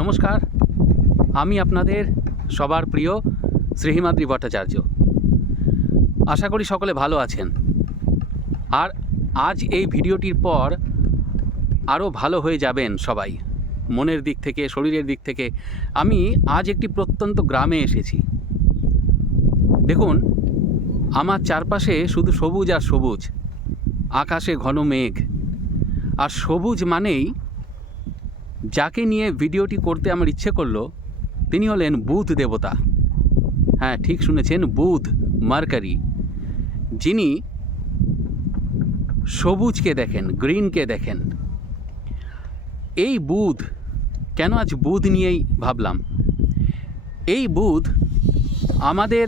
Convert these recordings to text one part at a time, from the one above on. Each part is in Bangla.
নমস্কার, আমি আপনাদের সবার প্রিয় শ্রীহিমাদ্রি ভট্টাচার্য। আশা করি সকলে ভালো আছেন। আর আজ এই ভিডিওটির পর আরও ভালো হয়ে যাবেন সবাই, মনের দিক থেকে, শরীরের দিক থেকে। আমি আজ একটি প্রত্যন্ত গ্রামে এসেছি। দেখুন, আমার চারপাশে শুধু সবুজ আর সবুজ, আকাশে ঘন মেঘ। আর সবুজ মানেই যাকে নিয়ে ভিডিওটি করতে আমার ইচ্ছে করলো, তিনি হলেন বুধ দেবতা। হ্যাঁ, ঠিক শুনেছেন, বুধ, মার্কারি, যিনি সবুজকে দেখেন, গ্রিনকে দেখেন। এই বুধ, কেন আজ বুধ নিয়েই ভাবলাম, এই বুধ আমাদের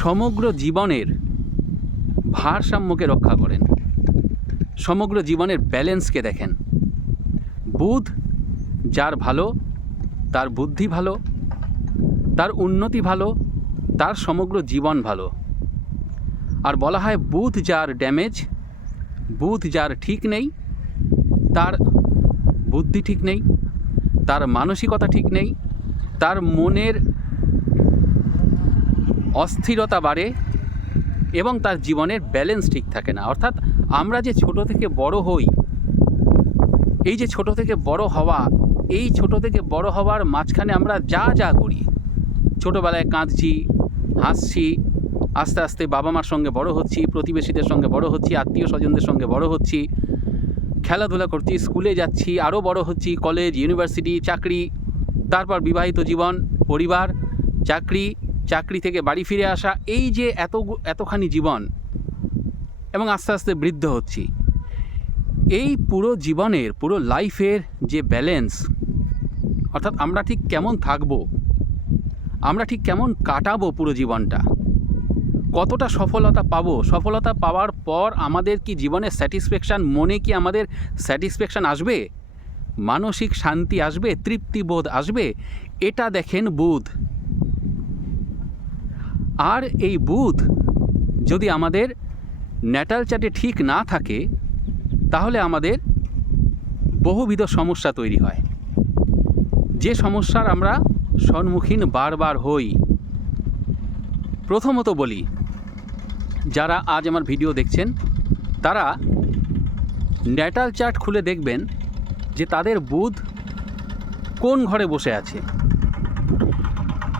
সমগ্র জীবনের ভারসাম্যকে রক্ষা করেন, সমগ্র জীবনের ব্যালেন্সকে দেখেন। বুধ যার ভালো, তার বুদ্ধি ভালো, তার উন্নতি ভালো, তার সমগ্র জীবন ভালো। আর বলা হয় বুধ যার ড্যামেজ, বুধ যার ঠিক নেই, তার বুদ্ধি ঠিক নেই, তার মানসিকতা ঠিক নেই, তার মনের অস্থিরতা বাড়ে এবং তার জীবনের ব্যালেন্স ঠিক থাকে না। অর্থাৎ আমরা যে ছোট থেকে বড় হই, এই যে ছোট থেকে বড় হওয়া, এই ছোট থেকে বড় হওয়ার মাঝখানে আমরা যা যা করি, ছোটোবেলায় কাঁদছি, হাসছি, আস্তে আস্তে বাবা মার সঙ্গে বড় হচ্ছি, প্রতিবেশীদের সঙ্গে বড় হচ্ছি, আত্মীয় স্বজনদের সঙ্গে বড় হচ্ছি, খেলাধুলা করছি, স্কুলে যাচ্ছি, আরও বড় হচ্ছি, কলেজ, ইউনিভার্সিটি, চাকরি, তারপর বিবাহিত জীবন, পরিবার, চাকরি, চাকরি থেকে বাড়ি ফিরে আসা, এই যে এতখানি জীবন, এবং আস্তে আস্তে বৃদ্ধ হচ্ছি। এই পুরো জীবনের, পুরো লাইফের যে ব্যালেন্স, অর্থাৎ আমরা ঠিক কেমন থাকবো, আমরা ঠিক কেমন কাটাবো পুরো জীবনটা, কতটা সফলতা পাবো, সফলতা পাওয়ার পর আমাদের কি জীবনে স্যাটিসফ্যাকশান, মনে কি আমাদের স্যাটিসফ্যাকশান আসবে, মানসিক শান্তি আসবে, তৃপ্তিবোধ আসবে, এটা দেখেন বুধ। আর এই বুধ যদি আমাদের ন্যাটাল চার্টে ঠিক না থাকে, তাহলে আমাদের বহুবিধ সমস্যা তৈরি হয়, যে সমস্যার আমরা সম্মুখীন বারবার হই। প্রথমত বলি, যারা আজ আমার ভিডিও দেখছেন, তারা ন্যাটাল চার্ট খুলে দেখবেন যে তাদের বুধ কোন ঘরে বসে আছে।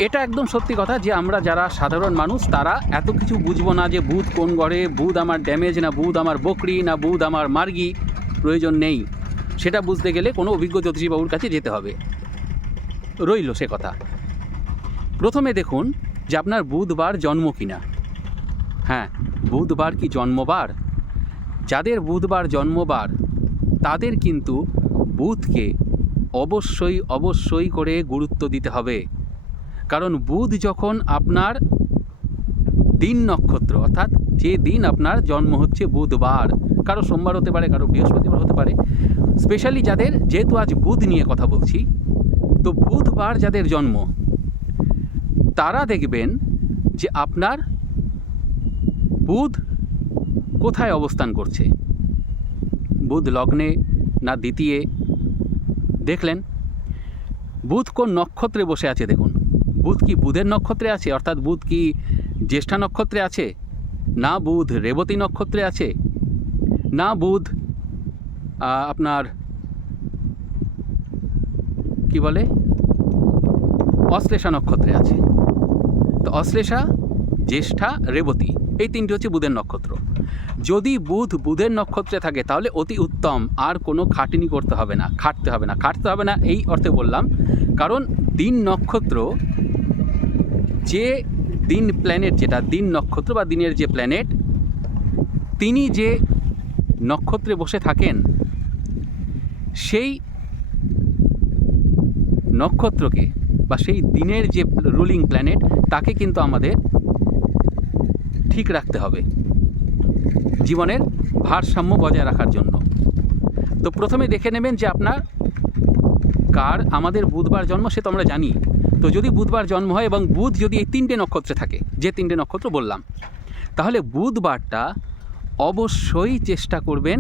এটা একদম সত্যি কথা যে আমরা যারা সাধারণ মানুষ, তারা এত কিছু বুঝবো না যে বুধ কোন ঘরে, বুধ আমার ড্যামেজ না বুধ আমার বকরি না বুধ আমার মার্গি, প্রয়োজন নেই। সেটা বুঝতে গেলে কোনো অভিজ্ঞ জ্যোতিষীবাবুর কাছে যেতে হবে। রইল সে কথা। প্রথমে দেখুন যে আপনার বুধবার জন্ম কিনা। হ্যাঁ, বুধবার কি জন্মবার? যাদের বুধবার জন্মবার, তাদের কিন্তু বুধকে অবশ্যই অবশ্যই করে গুরুত্ব দিতে হবে। কারণ বুধ যখন আপনার দিন নক্ষত্র, অর্থাৎ যে দিন আপনার জন্ম হচ্ছে বুধবার, কারো সোমবার হতে পারে, কারো বৃহস্পতিবার হতে পারে, স্পেশালি যাদের, যেহেতু আজ বুধ নিয়ে কথা বলছি, তো বুধবার যাদের জন্ম, তারা দেখবেন যে আপনার বুধ কোথায় অবস্থান করছে। বুধ লগ্নে না দ্বিতীয়, দেখলেন বুধ কোন নক্ষত্রে বসে আছে। দেখুন, বুধ কি বুধের নক্ষত্রে আছে, অর্থাৎ বুধ কি জ্যেষ্ঠা নক্ষত্রে আছে, না বুধ রেবতী নক্ষত্রে আছে, না বুধ আপনার কি বলে অশ্লেষা নক্ষত্রে আছে। তো অশ্লেষা, জ্যেষ্ঠা, রেবতী, এই তিনটি হচ্ছে বুধের নক্ষত্র। যদি বুধ বুধের নক্ষত্রে থাকে তাহলে অতি উত্তম, আর কোনো খাটনি করতে হবে না, খাটতে হবে না এই অর্থে বললাম, কারণ দিন নক্ষত্র, যে দিন প্ল্যানেট, যেটা দিন নক্ষত্র বা দিনের যে প্ল্যানেট, তিনি যে নক্ষত্রে বসে থাকেন, সেই নক্ষত্রকে বা সেই দিনের যে রুলিং প্ল্যানেট, তাকে কিন্তু আমাদের ঠিক রাখতে হবে জীবনের ভারসাম্য বজায় রাখার জন্য। তো প্রথমে দেখে নেবেন যে আপনার কার, আমাদের বুধবার জন্ম, সে তো আমরা জানি। তো যদি বুধবার জন্ম হয় এবং বুধ যদি এই তিনটে নক্ষত্রে থাকে, যে তিনটে নক্ষত্র বললাম, তাহলে বুধবারটা অবশ্যই চেষ্টা করবেন,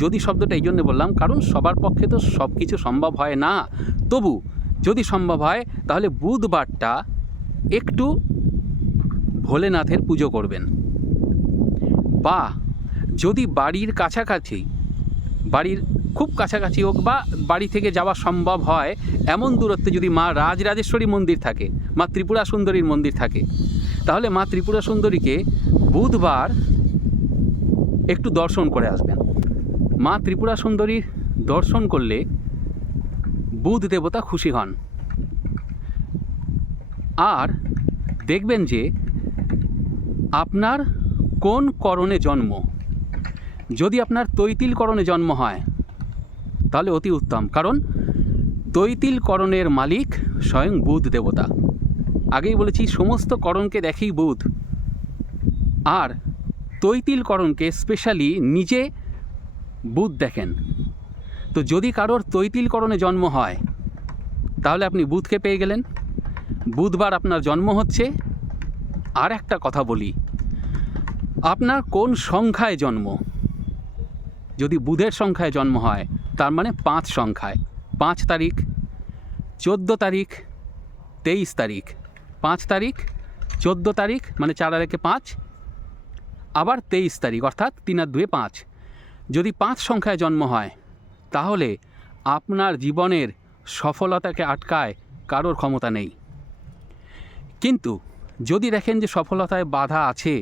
যদি শব্দটা এই জন্য বললাম, কারণ সবার পক্ষে তো সব কিছু সম্ভব হয় না। তবু যদি সম্ভব হয় তাহলে বুধবারটা একটু ভোলেনাথের পুজো করবেন। বা যদি বাড়ির কাছাকাছি, বাড়ির খুব কাছাকাছি হোক বা বাড়ি থেকে যাওয়া সম্ভব হয় এমন দূরত্বে যদি মা রাজরাজেশ্বরী মন্দির থাকে, মা ত্রিপুরা সুন্দরীর মন্দির থাকে, তাহলে মা ত্রিপুরা সুন্দরীকে বুধবার একটু দর্শন করে আসবেন। মা ত্রিপুরা সুন্দরীর দর্শন করলে বুধ দেবতা খুশি হন। আর দেখবেন যে আপনার কোন করণে জন্ম, যদি আপনার তৈতিল করণে জন্ম হয় তাহলে অতি উত্তম, কারণ তৈতিল করণের মালিক স্বয়ং বুধ দেবতা। আগেই বলেছি সমস্ত করণকে দেখেই বুধ, আর তৈতিল করণকে স্পেশালি নিজে বুধ দেখেন। তো যদি কারোর তৈতিল করণে জন্ম হয় তাহলে আপনি বুধকে পেয়ে গেলেন। বুধবার আপনার জন্ম হচ্ছে। আর একটা কথা বলি, আপনার কোন সংখ্যায় জন্ম। যদি বুধের সংখ্যায় জন্ম হয় তার মানে 5 সংখ্যায়, 5 তারিখ, 14 তারিখ, 23 তারিখ, 5 তারিখ, 14 তারিখ মানে 4 আর 1 5, আবার 23 তারিখ অর্থাৎ 3 আর 2 5। যদি 5 সংখ্যায় জন্ম হয় তাহলে আপনার জীবনের সফলতাকে আটকায় কারোর ক্ষমতা নেই। কিন্তু যদি দেখেন যে সফলতায় বাধা আছে,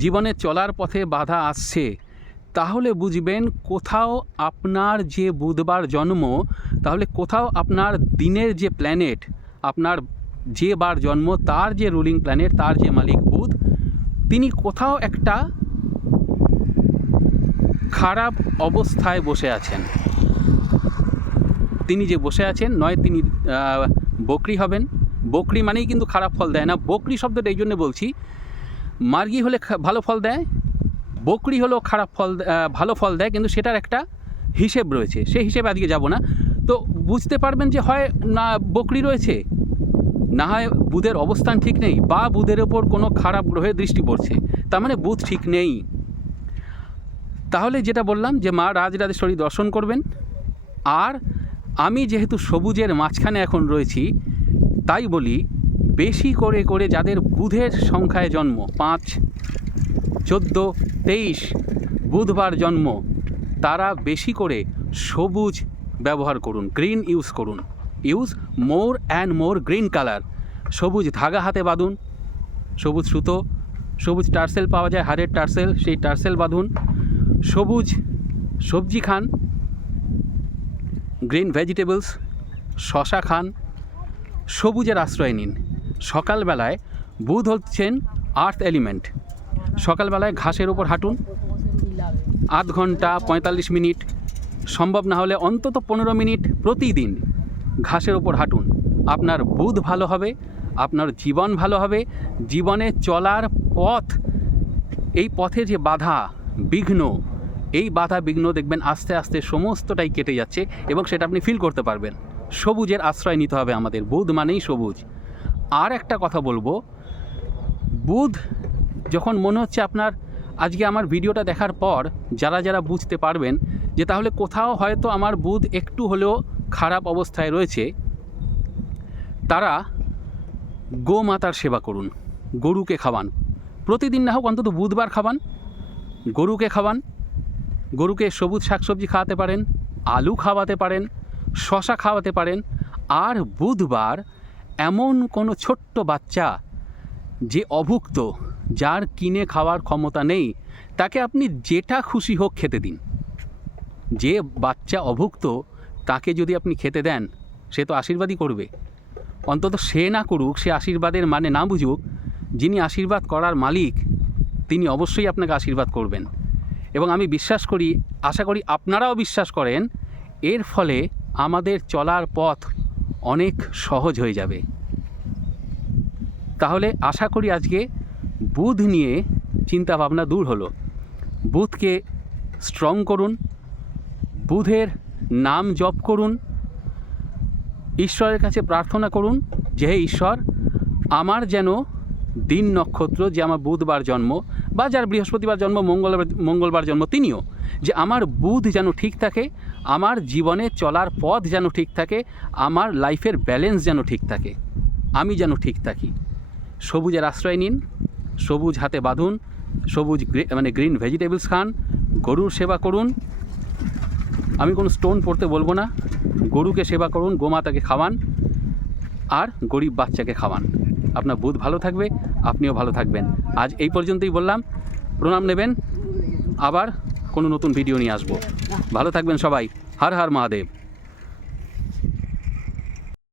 জীবনে চলার পথে বাধা আসছে, তাহলে বুঝবেন কোথাও আপনার যে বুধবার জন্ম, তাহলে কোথাও আপনার দিনের যে প্ল্যানেট, আপনার যে বার জন্ম তার যে রুলিং প্ল্যানেট, তার যে মালিক বুধ, তিনি কোথাও একটা খারাপ অবস্থায় বসে আছেন। তিনি যে বসে আছেন, নয় তিনি বকরি হবেন। বকরি মানেই কিন্তু খারাপ ফল দেয় না। বকরি শব্দটা এই জন্য বলছি, মার্গি হলে ভালো ফল দেয়, বকরি হলেও খারাপ ফল, ভালো ফল দেয়, কিন্তু সেটার একটা হিসেব রয়েছে। সেই হিসেবে আজকে যাব না। তো বুঝতে পারবেন যে হয় না বকরি রয়েছে, না হয় বুধের অবস্থান ঠিক নেই, বা বুধের ওপর কোনো খারাপ গ্রহের দৃষ্টি পড়ছে, তার মানে বুধ ঠিক নেই। তাহলে যেটা বললাম যে মা রাজরাজেশ্বরী দর্শন করবেন। আর আমি যেহেতু সবুজের মাঝখানে এখন রয়েছি তাই বলি, বেশি করে করে যাদের বুধের সংখ্যায় জন্ম 5, 14, 23 বুধবার জন্ম, তারা বেশি করে সবুজ ব্যবহার করুন, গ্রিন ইউজ করুন। Use more and more green colour. সবুজ ধাগা হাতে বাঁধুন, সবুজ সুতো, সবুজ টার্সেল পাওয়া যায়, হাড়ের টার্সেল, সেই টার্সেল বাঁধুন। সবুজ সবজি খান, গ্রিন ভেজিটেবলস, শশা খান, সবুজের আশ্রয় নিন। সকালবেলায় বুধ হচ্ছেন আর্থ এলিমেন্ট। সকালবেলায় ঘাসের উপর হাঁটুন, আধ ঘন্টা 45 মিনিট, সম্ভব না হলে অন্তত 15 মিনিট প্রতিদিন ঘাসের উপর হাঁটুন। আপনার বুধ ভালো হবে, আপনার জীবন ভালো হবে। জীবনে চলার পথ, এই পথে যে বাধা বিঘ্ন, এই বাধা বিঘ্ন দেখবেন আস্তে আস্তে সমস্তটাই কেটে যাচ্ছে, এবং সেটা আপনি ফিল করতে পারবেন। সবুজের আশ্রয় নিতে হবে আমাদের। বুধ মানেই সবুজ। আর একটা কথা বলবো, বুধ যখন মনে হচ্ছে আপনার, আজকে আমার ভিডিওটা দেখার পর যারা যারা বুঝতে পারবেন যে তাহলে কোথাও হয়তো আমার বুধ একটু হলেও খারাপ অবস্থায় রয়েছে, তারা গোমাতার সেবা করুন, গরুকে খাওয়ান। প্রতিদিন না হোক অন্তত বুধবার খাওয়ান, গরুকে খাওয়ান। গরুকে সবুজ শাকসবজি খাওয়াতে পারেন, আলু খাওয়াতে পারেন, শশা খাওয়াতে পারেন। আর বুধবার এমন কোনো ছোট্ট বাচ্চা যে অভুক্ত, যার কিনে খাওয়ার ক্ষমতা নেই, তাকে আপনি যেটা খুশি হোক খেতে দিন। যে বাচ্চা অভুক্ত তাকে যদি আপনি খেতে দেন, সে তো আশীর্বাদই করবে। অন্তত সে না করুক, সে আশীর্বাদের মানে না বুঝুক, যিনি আশীর্বাদ করার মালিক তিনি অবশ্যই আপনাকে আশীর্বাদ করবেন। এবং আমি বিশ্বাস করি, আশা করি আপনারাও বিশ্বাস করেন, এর ফলে আমাদের চলার পথ অনেক সহজ হয়ে যাবে। তাহলে আশা করি আজকে বুধ নিয়ে চিন্তা ভাবনা দূর হলো। বুধকে স্ট্রং করুন, বুধের নাম জপ করুন, ঈশ্বরের কাছে প্রার্থনা করুন যে হে ঈশ্বর, আমার যেন দিন নক্ষত্র, যে আমার বুধবার জন্ম বা যার বৃহস্পতিবার জন্ম, মঙ্গলবার জন্ম তিনিও, যে আমার বুধ যেন ঠিক থাকে, আমার জীবনে চলার পথ যেন ঠিক থাকে, আমার লাইফের ব্যালেন্স যেন ঠিক থাকে, আমি যেন ঠিক থাকি। সবুজের আশ্রয় নিন, সবুজ হাতে বাঁধুন, সবুজ গ্রিন ভেজিটেবলস খান, গরুর সেবা করুন। আমি কোনো স্টোন পড়তে বলবো না, গরুকে সেবা করুন, গোমাতাকে খাওয়ান, আর গরিব বাচ্চাকে খাওয়ান। আপনার বুধ ভালো থাকবে, আপনিও ভালো থাকবেন। আজ এই পর্যন্তই বললাম, প্রণাম নেবেন, আবার কোনো নতুন ভিডিও নিয়ে আসবো। ভালো থাকবেন সবাই। হর হর মহাদেব।